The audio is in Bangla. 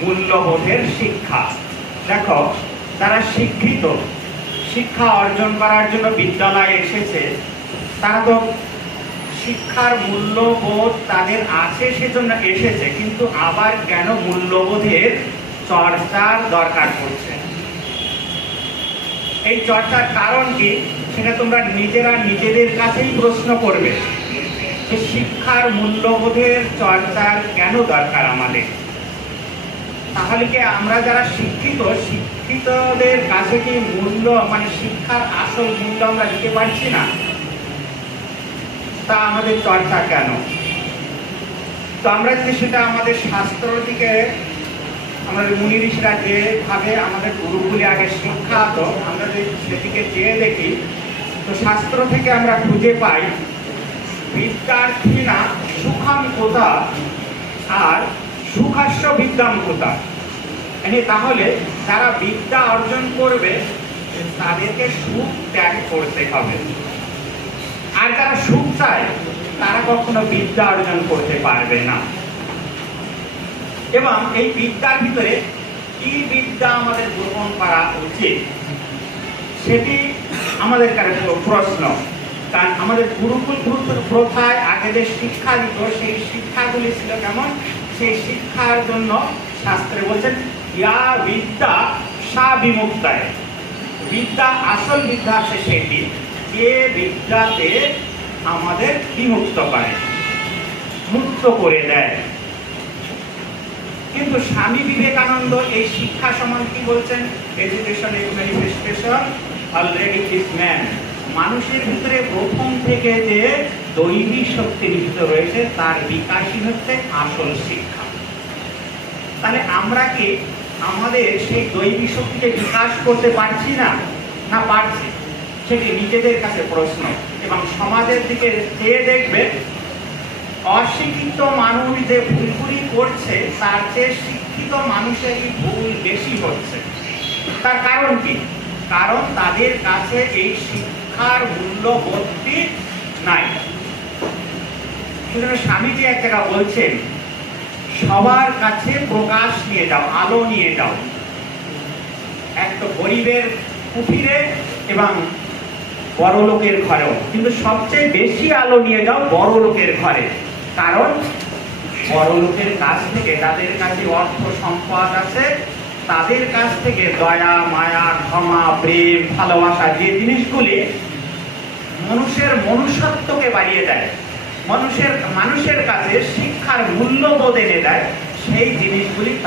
মূল্যবোধের শিক্ষা। দেখো, যারা শিক্ষিত, শিক্ষা অর্জন করার জন্য বিদ্যালয়ে এসেছে, তারা তো শিক্ষার মূল্যবোধ তাদের আছে সেজন্য এসেছে, কিন্তু আবার কেন মূল্যবোধের চর্চার দরকার পড়ছে? এই চর্চার কারণ কি? সেটা তোমরা নিজেরা নিজেদের কাছেই প্রশ্ন করবে যে শিক্ষার মূল্যবোধের চর্চার কেন দরকার আমাদের? তাহলে কি আমরা যারা শিক্ষিত, শিক্ষিতদের কাছে কি মূল্য মানে শিক্ষার আসল মূল্য আমরা দিতে পারছি না? তা আমাদের চর্চা কেন? তো আমরা যদি সেটা আমাদের শাস্ত্র দিকে, আমাদের মুনি ঋষিরা যেভাবে আমাদের গুরুগুলি আগে শিক্ষাত আমরা যদি সেদিকে চেয়ে দেখি, তো শাস্ত্র থেকে আমরা খুঁজে পাই বিদ্যার্থী না সুখাম কোথা? আর সুখাস্য বিদ্যাম কোথা মানে তাহলে যারা বিদ্যা অর্জন করবে, তাদেরকে সুখ ত্যাগ করতে হবে। আর যারা সুখ চায়, তারা কখনো বিদ্যা অর্জন করতে পারবে না। এবং এই বিদ্যার ভিতরে কি বিদ্যা আমাদের গ্রহণ করা উচিত, সেটি আমাদের প্রশ্ন। কারণ আমাদের গুরুকুল প্রথ- প্রথায় আগে যে শিক্ষা দিত, সেই শিক্ষাগুলি ছিল কেমন? সেই শিক্ষার জন্য শাস্ত্রে বলছেন, ইয়া বিদ্যা সা বিমুক্তায় বিদ্যা, আসল বিদ্যা আছে সেটি। যে বিদ্যাতে আমাদের বিমুক্ত করে, মুক্ত করে দেয়। কিন্তু স্বামী বিবেকানন্দ এই শিক্ষা সম্বন্ধে কি বলছেন? Education is manifestation already is man মানুষের ভিতরে প্রথম থেকে যে দৈবী শক্তি নিহিত রয়েছে, তার বিকাশই হচ্ছে আসল শিক্ষা। তাহলে আমরা কি আমাদের সেই দৈবী শক্তিকে বিকাশ করতে পারছি না? না পারছি। সেটি নিজেদের কাছে প্রশ্ন। এবং সমাজের দিকে চেয়ে দেখবে, অশিক্ষিত মানুষ যে ভুলগুলি করছে, তার চেয়ে শিক্ষিত মানুষেরই ভুল বেশি হচ্ছে। তার কারণ কি? কারণ তাদের কাছে এই শিক্ষার মূল্যবোধটি নাই। স্বামীজি এক জায়গা বলছেন, সবার কাছে প্রকাশ নিয়ে যাও, আলো নিয়ে যাও। এক তো গরিবের কুঠিরে এবং বড় লোকের ঘরেও। কিন্তু সবচেয়ে বেশি আলো নিয়ে যাও বড় লোকের ঘরে। কারণ বড় লোকের কাছ থেকে যাদের কাছে অর্থ সম্পদ আছে, তাদের কাছ থেকে দয়া, মায়া, ক্ষমা, প্রেম, ভালোবাসা, যে জিনিসগুলি মানুষের মনুষ্যত্বকে বাড়িয়ে দেয় মানুষের মানুষের কাছে শিক্ষার মূল্যবোধ এনে দেয় সেই জিনিসগুলি